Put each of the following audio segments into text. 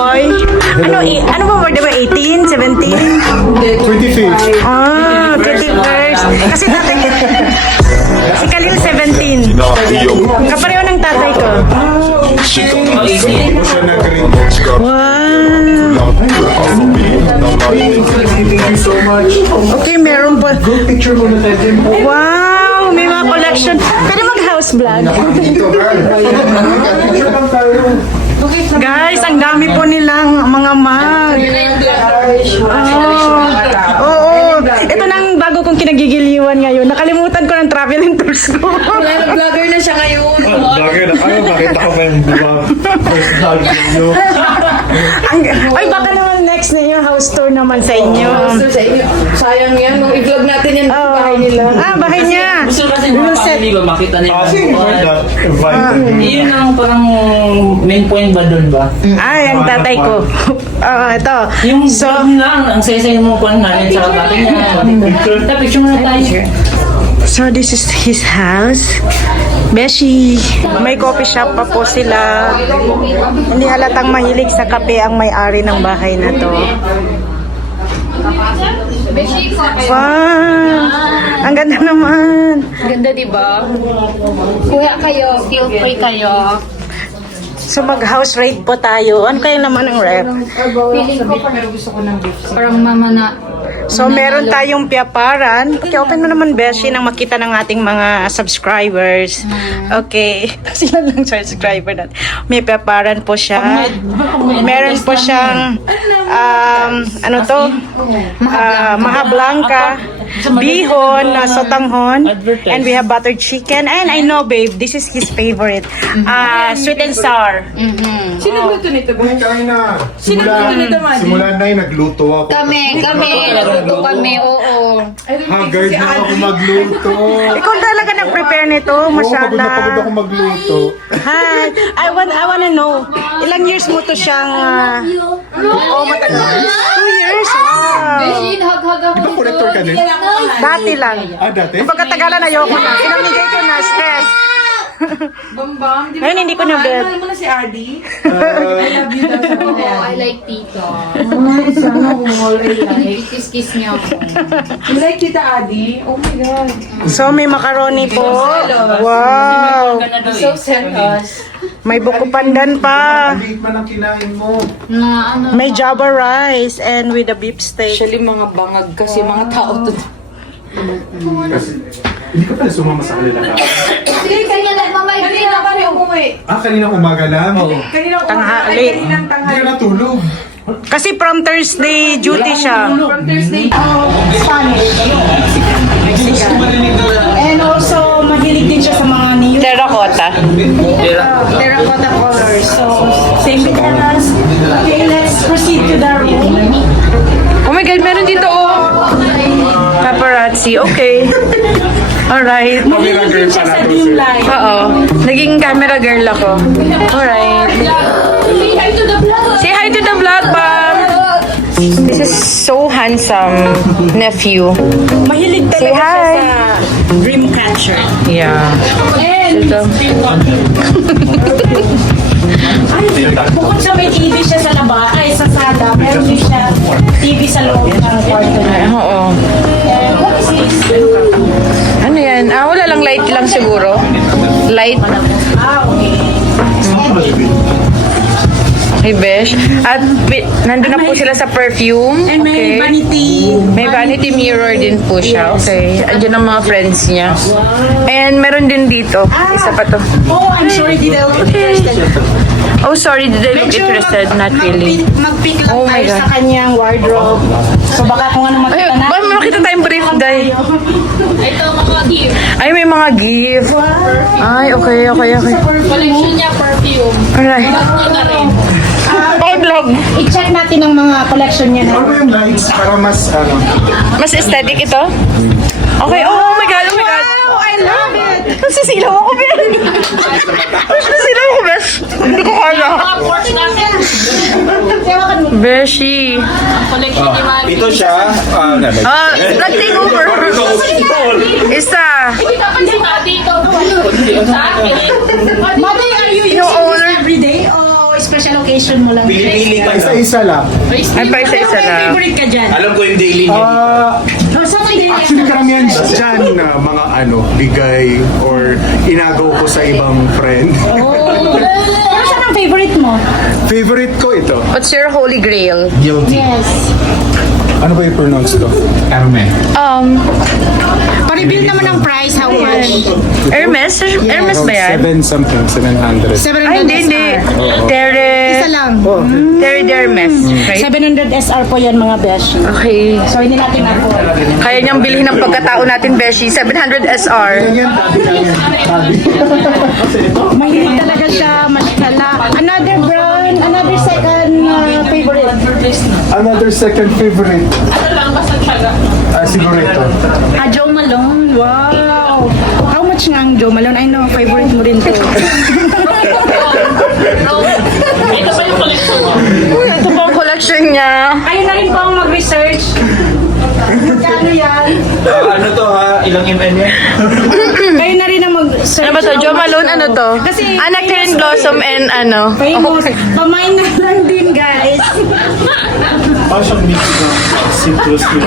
boy. Ano ba birthday mo? 18? 17? 25th. Ah, 21st. Kasi tatay ko. Si Khalil 17. Kapareho ng tatay ko. Wow. Thank you so much. Okay, meron pa. Group picture muna tayo. Wow, may mga collection. Pwede mag-house vlog. Dito, girl. Picture lang tayo. Guys, ang dami po nilang mga mug. Oo. Ito nang bago kong kinagigiliwan ngayon. Nakalimutan ko ng travel and tours ko. Vlogger na siya ngayon. Bagay na kayo. Bakit ako ba yung first vlog nyo? Ay, baka naman next na yung house tour naman sa inyo. Sayang yan. Nung i-vlog natin yan, bahay nila. Ah, bahay niya. Gusto kasi mga family ba makita nila. Kasi invited. Yun ang parang main point ba doon ba? Ay, ang tatay ko. Ito. Yung So, vlog lang, ang saya-saya mo pa namin sa tatay niya. Picture mo na tayo. so this is his house. Beshi, may coffee shop pa po sila. Hindi halatang mahilig sa kape ang may-ari ng bahay na to. Wow! Ang ganda naman. Ganda, di ba? Kuya kayo, feel free kayo. So mag-house rate po tayo. Ano kayo naman ang rep? Feeling ko parang mama na. So meron tayong piyaparan. Okay, open mo naman, Beshi, nang makita ng ating mga subscribers. Okay. Sila lang subscriber natin. May piyaparan po siya. Meron po siyang ano to? Maha Blanca, bihon, sotanghon, and we have buttered chicken. And I know, babe, this is his favorite. Sweet and sour. Sino luto nito? Kain na. Sino nito, Madi? Simula na nagluto ako. Kami. Nagluto kami, oo. Haggard na ako magluto. Ikaw talaga nag-prepare nito, Oo, pagod na pagod mashallah. ako magluto. Hi, I wanna know, ilang years mo to siyang, matagal. 2 years? Wow. Hug-hug ako. Di ba collector ka din? Dati lang. Dati? Pagkatagalan ayoko na. Sinamigay ko na, stress. Bambam. Ngayon hindi ko na bet. Alam mo na si Adi? I love you daw sa mga yan. I like Tito. Sana kung already like. Kiss niya ako. You like Tita Adi? Oh my God. So may macaroni po. Wow. So send us. May buko pandan pa. Ang liit man ang kinain mo. Na ano, May java rice and with a beef steak. Actually, mga bangag kasi mga tao to. Kasi hindi ko pala sumama sa kanila ka. sige, kanya na, mamay, Kanina kami umuwi. Kaninang umaga lang. Kanina Tanghali. Kaninang Hindi tanghali. ka natulog. Kasi from Thursday duty siya. From Thursday. Spanish. And also, mahilig din siya sa mga new terracotta. Terracotta colors. So, same with us. Okay, let's proceed to the room. Oh my God, meron dito oh. Paparazzi, okay. Alright. Camera girl Siya pala sa to, dim sir. light. Oo. Naging camera girl ako. Alright. say hi to the vlog. Say hi to the vlog, Pam. This is so handsome nephew. Mahilig talaga Say siya hi. sa dream catcher. Yeah. And, bukod sa may TV siya sa laba, ay sa sala, meron din siya TV sa loob ng kwarto niya. Oo. And what is this? Ano yan? Wala lang light lang siguro. Light. Okay. Hey, Besh. At nandun na po sila sa perfume. And may Okay. vanity. May vanity mirror din po siya. Okay. Andiyan ang mga friends niya. And meron din dito. Isa pa to. Oh, I'm sorry, did I look interested? Oh, sorry. Did I look interested? Not really. Mag-pick lang Oh my tayo God. sa kanyang wardrobe. So baka kung ano Ay, makita ba, natin. makita tayong brief, Day. Ito, mga gift. Ay, may mga gift. Ay, okay. Collection niya, perfume. Alright. Ito na rin. Okay, vlog. I-check natin ang mga collection niya na. Ano ba yung lights para mas Mas aesthetic ito? Okay. Oh my God. Wow, I love it! Nasisilaw ako, Ben. Nasisilaw ako, Besh. Hindi ko kaya. Mga porch natin. Beshi. Collection ni Mami. Ito siya. Nag-take over. Isa. Hindi ka pa si Mami ito. Sa akin. Mother, are you Yung using owner. this every day? Oh, especially sa location mo lang. Pili ka. Isa-isa lang. Ay, pa isa-isa Ano lang. favorite ka dyan? Alam ko yung daily need. Saan ka din? Actually, karamihan dyan na mga bigay or inagaw ko sa ibang friend. Pero saan ang favorite mo? Favorite ko ito. What's your holy grail? Guilty. Yes. Ano ba i-pronounce to? Carmen. Pa-review naman ang price, how much? Hermes? Hermes ba yan? 700. 700 Ay, hindi. Tere... Isa lang. Tere de Hermes. Right? 700 SR po yan mga besh. Okay. So hindi natin ako. Kaya niyang bilhin ng pagkatao natin, Beshi. 700 SR. Mahilig talaga siya, mashallah. Another brand, another second favorite. Another second favorite. Ano lang, basta tiyaga. Siguro ito. Joe Malone, wow. How much nga ang Joe Malone? I know, favorite mo rin to. Ito pa yung collection mo. Ito po ang collection niya. Kayo na rin po ang mag-research. Magkano yan? Ano to ha? Ilang ml yan? Kayo na rin ang mag-search. Ano ba to? Jo Malone, ano to? Kasi Nectarine Blossom and ano? famous. Pamain na lang din, guys. Parang siyang mix ng citrus with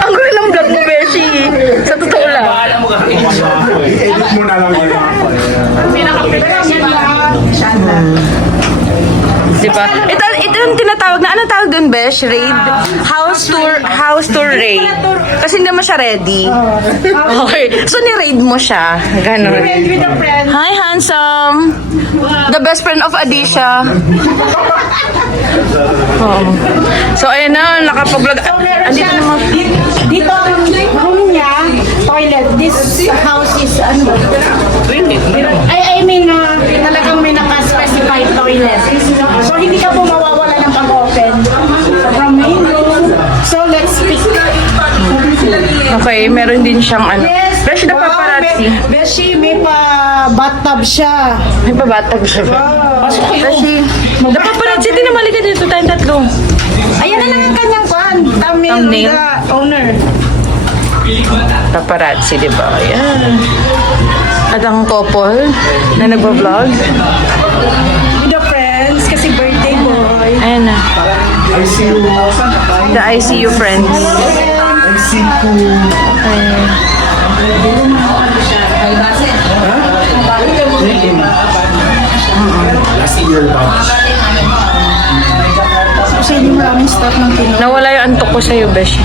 Ang gulo ng vlog mo, Beshi. Sa totoo lang. I-edit mo na lang yun. Diba? Ito yung tinatawag na, ano tawag doon, Besh? Raid? House tour raid. Kasi hindi naman siya ready. Okay. So, ni-raid mo siya. Ganon. Friend with a friend. Hi, handsome. The best friend of Adisha. Oh. So, ayan na, nakapag-vlog. Andito naman. Dito ang room niya, toilet. This house is ano? I mean, talagang may naka-specified toilet. So, hindi ka po mawawala ng pag-open. From main room. So, let's pick. Okay, meron din siyang ano. Besh na paparazzi. Beshi, may pa-bathtub siya. May pabatag siya. Beshi. The paparazzi din na malika dito tayong tatlo. Ayan na lang ang kanyang kwan. Thumbnail ng Thumbnail. the owner. Paparazzi, di ba? Ayan. At ang couple na nagbablog. With the friends, kasi birthday boy. Ayan na. I see you. The ICU friends. I see you. Last year ba? Kasi hindi maraming stuff ng Pinoy. Nawala yung antok ko sa'yo, Besh.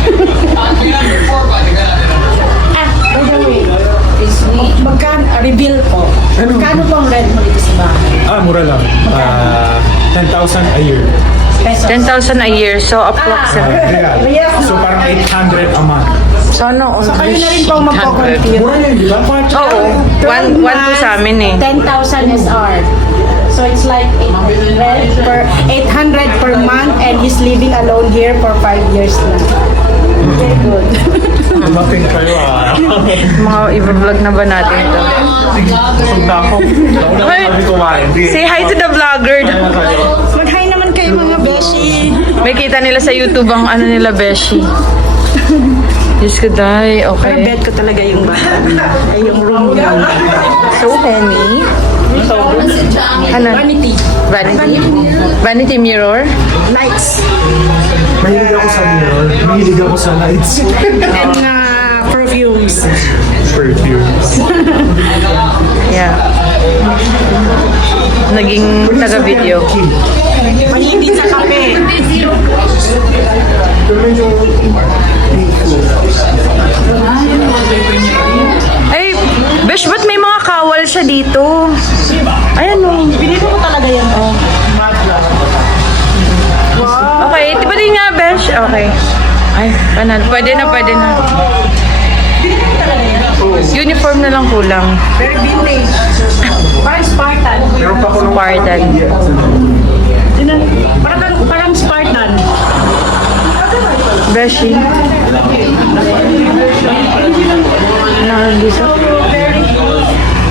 By the way, magkano, reveal po. Magkano po ang rent mo dito sa bahay? Mura lang. 10,000 a year. 10,000 a year, so approximately. Real. So parang 800 a month. Sana all Kayo na rin po magpo-compute. Mura yan, di ba? Oo. 1 to sa amin eh. 10,000 SR. So it's like 800 per month and he's living alone here for 5 years na. Very good. Dumating kayo ah. Mga i-vlog na ba natin to? Punta ako. Hey, Sabi ko kumain. say hi to the vlogger. Mag-hi naman kayo mga beshi. May kita nila sa YouTube ang ano nila, Beshi. Diyos ko, day. Pero Okay. bed ko talaga yung bahay. Ay, yung room niya. So, Henny. Ano? Vanity. Vanity? Vanity mirror? Lights. Mahilig ako sa mirror. Mahilig ako sa lights. And perfumes. Perfumes. Yeah. Naging taga-video. Mahilig sa kape. Ay, Besh, ba't may mga kawal siya dito? Ayan o. Pinili ko talaga yan. Oh. Okay, di ba din nga, Besh? Okay. Ay, panal. Pwede na, pwede na. Uniform na lang kulang. Very vintage. Parang Spartan. Meron pa ako ng Spartan. Parang Spartan. Beshi. Nandito.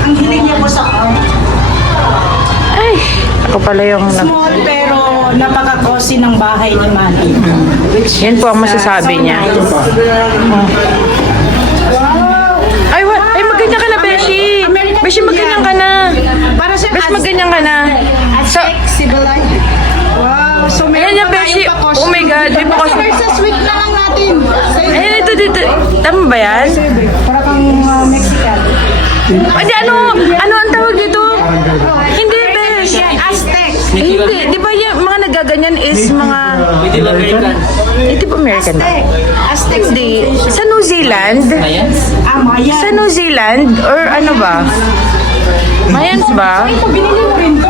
Ang hilig niya po sa art. Ay, ako pala yung... Small pero napaka-cozy ng bahay ni Manny. Yan po ang masasabi niya. Wow! Ay, what? Ay, magganyan ka na, Beshi. Beshi, magganyan ka na. Para sa Besh, magganyan ka na. So, Wow, so ayan yung Beshi. Oh my God, di pa kasi. Versus week na lang natin. Ayan, ito dito. Tama ba yan? Para kang Mexican. Hindi, ano ang tawag dito? Hindi, Besh. Aztec. Hindi, di ba yung mga nagaganyan is mga Native American. Native American ba? Aztec. Hindi. Sa New Zealand? Ayan. Maya. Sa New Zealand? Or ano ba? Mayans ba? Binili mo rin to.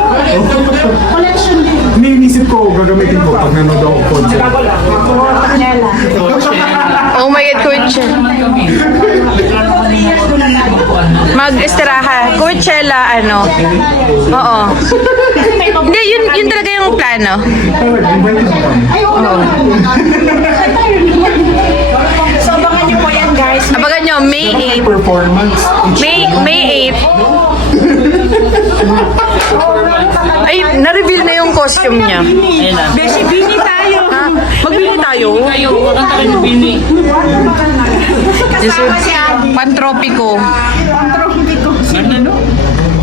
Collection din. Iniisip ko, gagamitin ko pag nanood ako concert. Canela. Oh my God, Coachella. Mag-estiraha. Coachella, ano? Oo. Hindi, yun talaga yung plano. Oo. So, abangan nyo po yan, guys. Abangan nyo, May 8. Performance. May 8. Ay, na-reveal na yung costume niya. Ayan na. Beshi, bini tayo. Ha? Magbili tayo? Kayo, kanta kayo ng Bini. Kasama si Adi. Pantropiko. Ganda, no?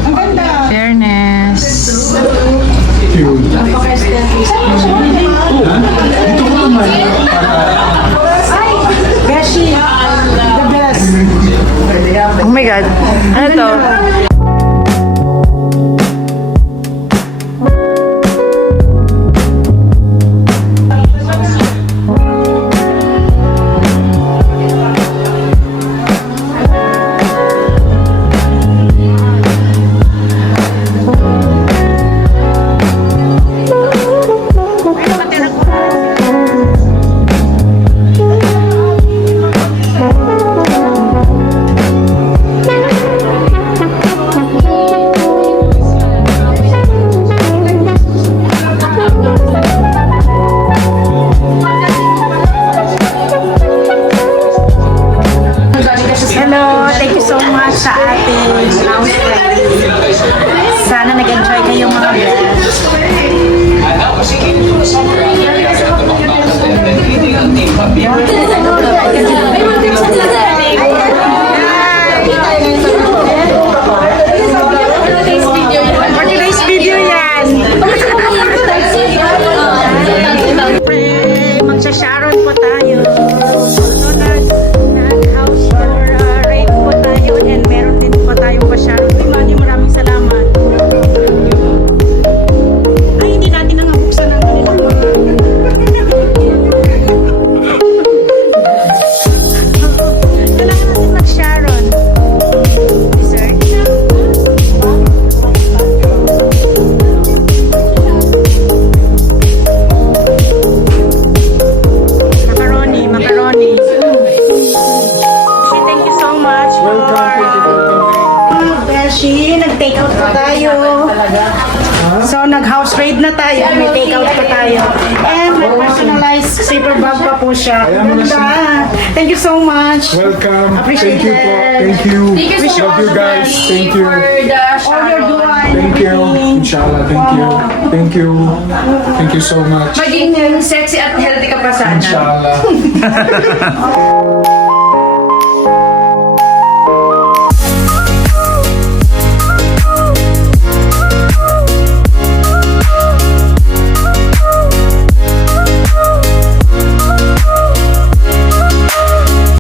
Ang ganda. Fairness. Cute. Ay, Beshi, the best. Oh my God. Ano to? Hello, thank you so much sa ating house party. Sana nag-enjoy kayo mga guys. For today's video yan. Magsha-sharon po tayo. So, nag-house tour raid po tayo and meron din po tayong pa-sharon. Maraming salamat. Ay, hindi natin nangabuksan ang kanilang mga... Kailangan natin mag-sharon. Dessert? Macaroni. Thank you so much for... Beshi, nag-take out po tayo. So, nag-house raid na tayo. May take out pa tayo. And may personalized zipper bag pa po siya. Ganda. Thank you so much. Welcome. Appreciate Thank you po. it. Thank you. Wish you Love you all the guys. best. Thank you. All your doing. Thank you. Inshallah. Thank you. Thank you. Thank you so much. Maging sexy at healthy ka pa sana. Inshallah.